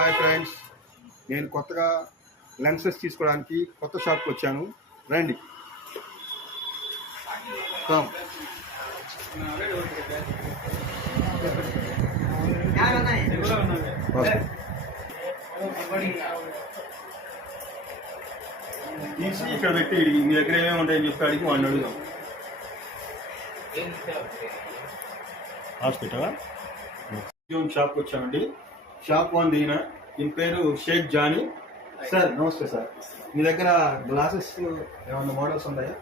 Hi friends, నేను కొత్తగా lenses తీసుకోవడానికి కొత్త షాప్కి వచ్చాను. రండి. తీసి ఇక్కడ పెట్టి మీ దగ్గర ఏమేమి ఉంటాయని చెప్పి అడిగి వాడిని అడుగుదాం. హాస్పిటల్ షాప్కి వచ్చామండి. షాప్ వన్ దీని పేరు షేక్ జానీ. సార్ నమస్తే సార్, మీ దగ్గర గ్లాసెస్ ఏమన్నా మోడల్స్ ఉన్నాయా?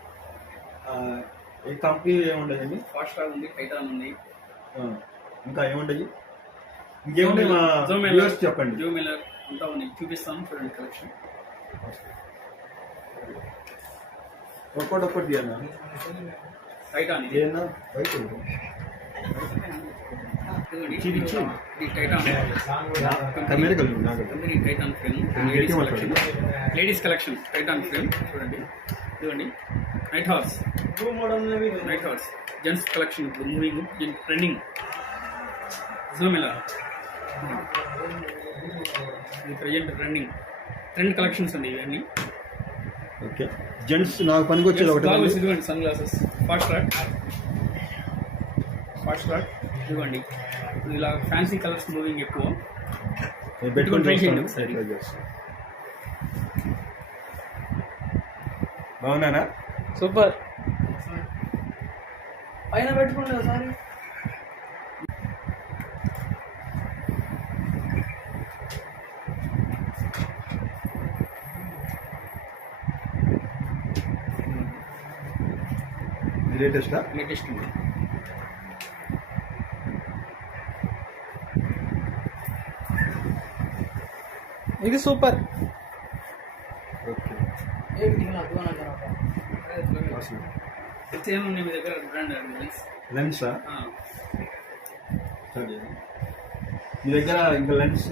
ఈ కంపెనీ ఏముండదండి? ఫాస్ట్ స్టార్ ఉంది, టైటాన్ ఉంది. ఇంకా ఏముండయి? ఇంకేముంటాయి మా వ్యూవర్స్ చెప్పండి. జో మిల్లర్ అంతా ఉన్నాయి, చూపిస్తాను చూడండి కలెక్షన్. ఒక్కటి తీయన్నా. టైటాన్ ఏనా బయట లేడీస్ కలెక్షన్ టైటాన్ ఫ్రేమ్ చూడండి. ఇదిగోండి నైట్ హార్స్, జెంట్స్ కలెక్షన్ ఇప్పుడు మూవింగ్ ట్రెండింగ్. జోమిలా ఇది ప్రజెంట్ ట్రెండ్ కలెక్షన్స్ అండి ఇవన్నీ. ఓకే, జెంట్స్ నాకు పనికి వచ్చేది ఒకటి. ఇదిగోండి సన్ గ్లాసెస్ ఫాస్ట్ ట్రాక్ ఇవ్వండి. ఇప్పుడు ఇలా ఫ్యాన్సీ కలర్స్ మూవింగ్ ఎక్కువ పెట్టుకొని ట్రై చేయండి ఒకసారి. బాగున్నానా? సూపర్. పైన పెట్టుకోండి ఒకసారి. లేటెస్ట్ ఉంది. ఇది సూపర్. ఏమున్నాయి మీ దగ్గర బ్రాండ్ లెన్సా? మీ దగ్గర ఇంకా లెన్స్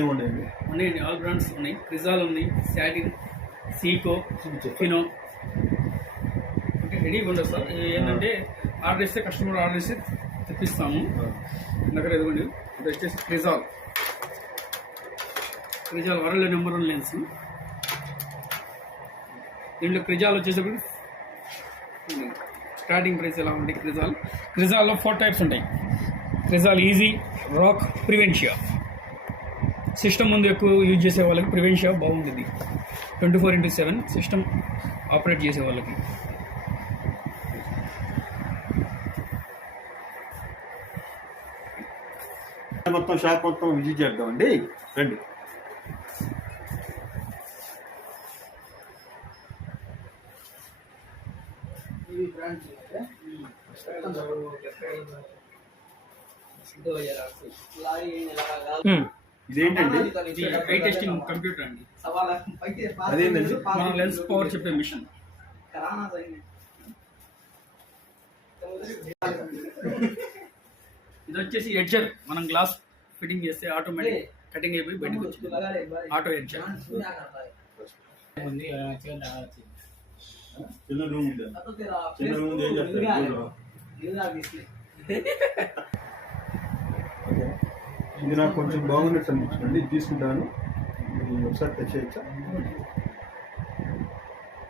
ఏమున్నాయండి? ఉన్నాయండి, ఆల్ బ్రాండ్స్ ఉన్నాయి. క్రిజాల్ ఉంది, శాటిన్, సీకో, ఫినో. ఓకే, రెడీగా ఉండదు సార్. ఏంటంటే ఆర్డర్ ఇస్తే కస్టమర్ ఆర్డర్ ఇస్తే తెప్పిస్తాము. దగ్గర ఎదుగుండి. ఇది వచ్చేసి క్రిజాల్ వరల్డ్ నెంబర్ 1 లెన్స్. దీంట్లో క్రిజాల్ వచ్చేసరికి స్టార్టింగ్ ప్రైస్ ఎలా ఉంది? క్రిజాల్లో 4 టైప్స్ ఉంటాయి. Crizal easy, rock, Prevencia. System ముందు ఎక్కువ యూజ్ చేసే వాళ్ళకి ప్రివెన్షియా బాగుంటుంది. 24/7 సిస్టమ్ ఆపరేట్ చేసే వాళ్ళకి. మొత్తం షాప్ మొత్తం విజిట్ చేద్దామండి, రండి. ఇదేంటండి? ఇది ఐ టెస్టింగ్ కంప్యూటర్ అండి. అదేంటండి? మన లెన్స్ పవర్ చెప్పే మిషన్. ఇది వచ్చేసి ఎడ్జర్. మనం గ్లాస్ ఫిట్టింగ్ చేస్తే ఆటోమేటిక్ కటింగ్ అయిపోయి బయటకు వచ్చింది. ఆటో ఎడ్జర్. చిన్న రూమ్ ఏం చేస్తారు? ఇది నాకు కొంచెం బాగున్నట్టు అనిపించండి, ఇది తీసుకుంటాను. ఒకసారి టచ్ చేయొచ్చా?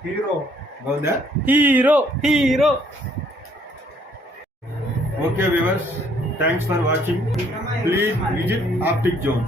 హీరో బాగుందా? Hero. Okay viewers, thanks for watching. Please visit optic zone.